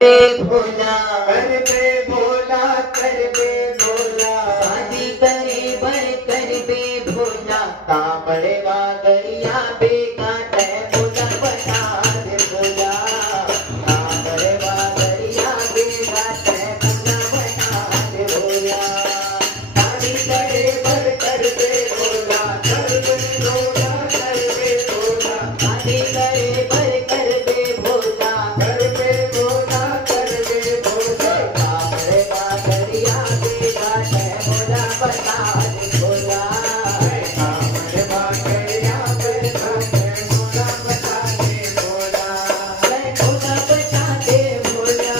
भोला कर बे भोला कर बे भोला शादी करे बर कर बे भोला कांवड़ वागड़िया बेगाट भोला बता दे भोला कांवड़ वागड़िया बेगाट भोला बता दे भोला शादी करे बर कर बे भोला कर बे भोला कर बे भोला शादी करे बर कर बे भोला कर बे भोला कर बे भोला कांवड़ वागड़िया बेगाट भोला बता दे भोला कांवड़ वागड़िया बेगाट भोला बता दे भोला जय भोला बता दे भोला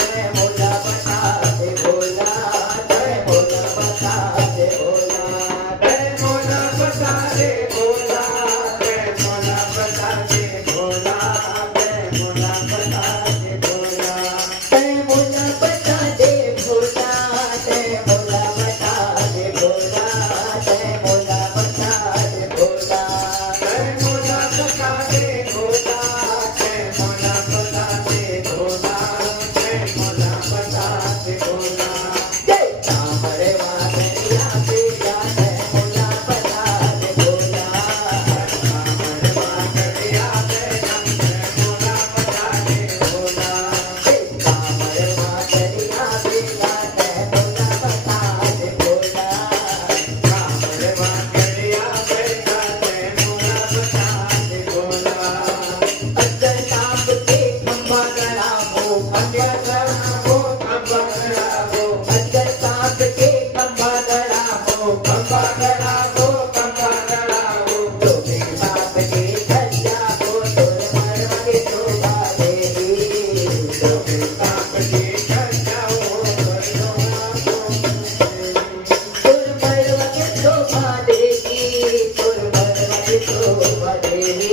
जय भोला बता दे भोला जय भोला बता दे भोला जय भोला बता दे भोला जय भोला बता दे भोला जय भोला बता दे भोला जय भोला बता दे भोला जय भोला बता दे भोला जय भोला बता दे भोला जय भोला बता दे भोला जय भोला बता दे भोला जय भोला बता दे भोला जय कांवड़ वागड़िया बेगाट भोला बता दे भोला कांवड़ वागड़िया बेगाट भोला बता दे भोला जय कांवड़ वागड़िया बेगाट भोला बता दे भोला कांवड़ वागड़िया बेगाट भोला बता दे भोला अगर सांप के खंभा गड़ा हो अगर खंभा गड़ा हो अगर सांप के खंभा गड़ा हो खंभा गड़ा हो खंभा गड़ा हो तो सांप के खल्ला हो तोर मरवा के शोभा देवी तो सांप के खल्ला हो तोर मरवा के शोभा देवी तोर मरवा के शोभा देवी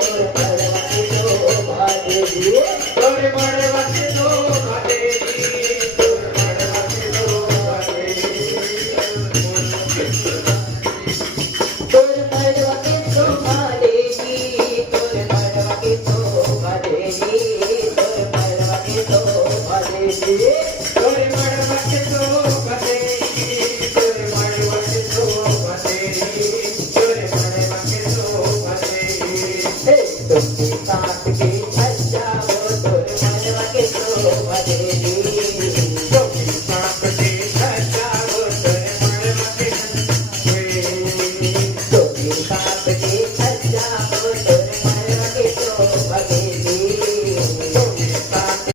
तोर मरवा के शोभा देवी तोर मरवा के शोभा देवी तोर मरवा के शोभा देवी तोर मरवा के शोभा देवी तोर मरवा के शोभा देवी तोर मरवा के शोभा देवी